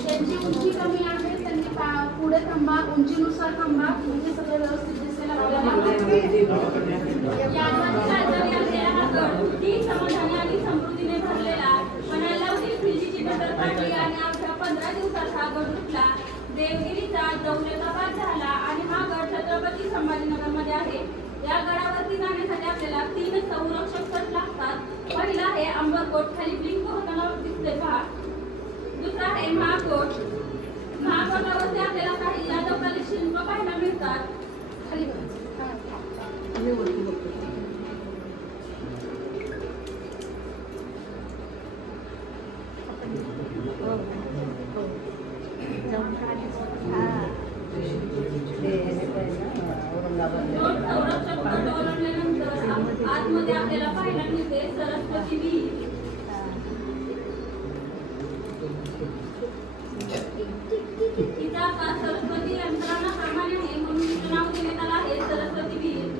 ज्यांची उंची कमी आहे त्यांनी पुढे थांबा, उंचीनुसार थांबा. म्हणजे सगळं व्यवस्थित दिसेल आपल्याला. समाधानी आणि समृद्धीने भरलेला पण लवकर फिरजीची नजर काढली आणि अवघ्या 15 दिवसात हा गड उठला. देवगिरीचा दौलताबाद झाला आणि हा गड छत्रपती संभाजीनगर मध्ये आहे. या गडावरती जाण्यासाठी आपल्याला 3 संरक्षक तट लागतात. पहिला आहे अंबरकोट, खाली ब्लिंक होताना दिसते पहा. दुसरा आहे महाकोट. महाकोटावरती आपल्याला काही यादवकालीन शिल्प पाहायला मिळतात. खाली आतमध्ये आपल्याला पाहायला मिळते सरस्वती विहीर. तिचा आकार सरस्वती यंत्रणाप्रमाणे आहे म्हणून तिचं नाव देण्यात आलं आहे सरस्वती विहीर.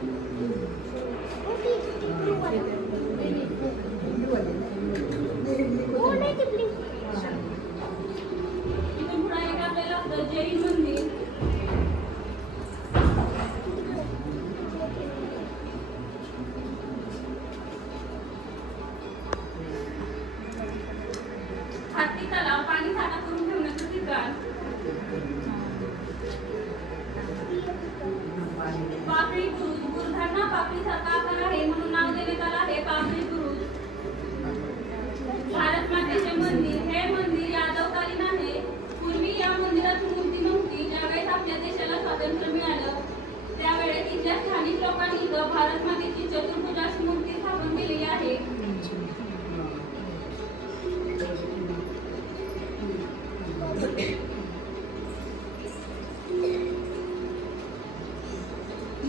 इथून पुढे एक आपल्याला जैन मंदिर. हत्ती तलाव, पाणी साठा करून ठेवण्याचं ठिकाण. पापडी बुरुज, बुरुजांना पापडीसारखा आकार आहे म्हणून नाव देण्यात आलं आहे पापडी बुरुज. भारत मातेचे मंदिर. हे मंदिर यादवकालीन आहे. पूर्वी या मंदिरात मूर्ती नव्हती. ज्यावेळेस आपल्या देशाला स्वातंत्र्य मिळालं त्यावेळेस इथल्या स्थानिक लोकांनी भारत मातेची चतुर्भुजा अशी मूर्ती स्थापन केलेली आहे.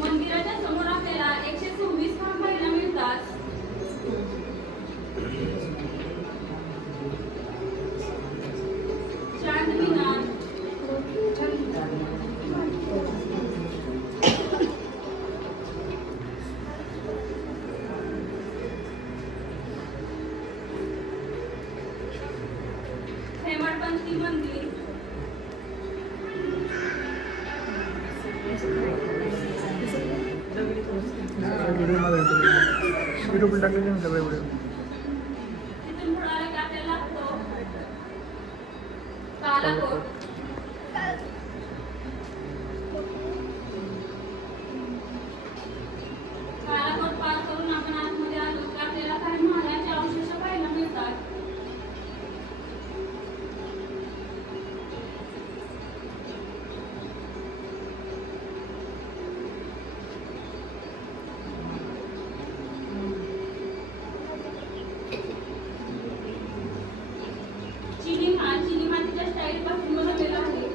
मंदिराच्या समोर आपल्याला 126 खांब पाहायला मिळतात. चांद मिनार. हेमाडपंथी मंदिर. तिथून पुढे आले की आपल्याला लागतो कालाकोट. कालाकोट पार करून आपण आतमध्ये आलो की आपल्याला काही महालाचे अवशेष पाहायला मिळतात. चिनी मातीच्या स्टाईल पासून बनवलेला आहे.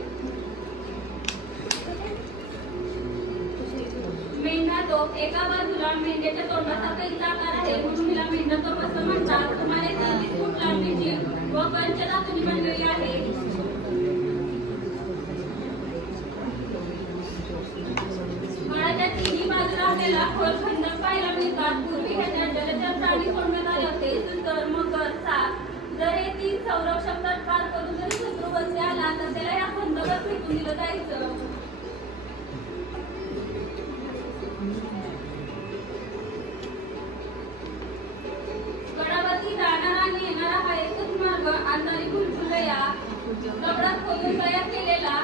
मेंढा तोफ. एका बाजूला मेंढ्याच्या तोंडासारखा इथला आकार आहे म्हणून तिला मेंढा तोफ असं म्हणतात. सुमारे 30 फूट लांबीची व कंच धातूने बनलेली आहे. गडाच्या तिन्ही बाजूला आपल्याला खोल खंडक पाहायला मिळतात. पूर्वी ह्याच्यात जलचर प्राणी सोडण्यात आले होते. सुंदर, मगर, साप. जर हे 3 संरक्षक तट पार करून जरी शत्रू बसले आला तर त्याला या खंडकात फेकून दिलं जायचं.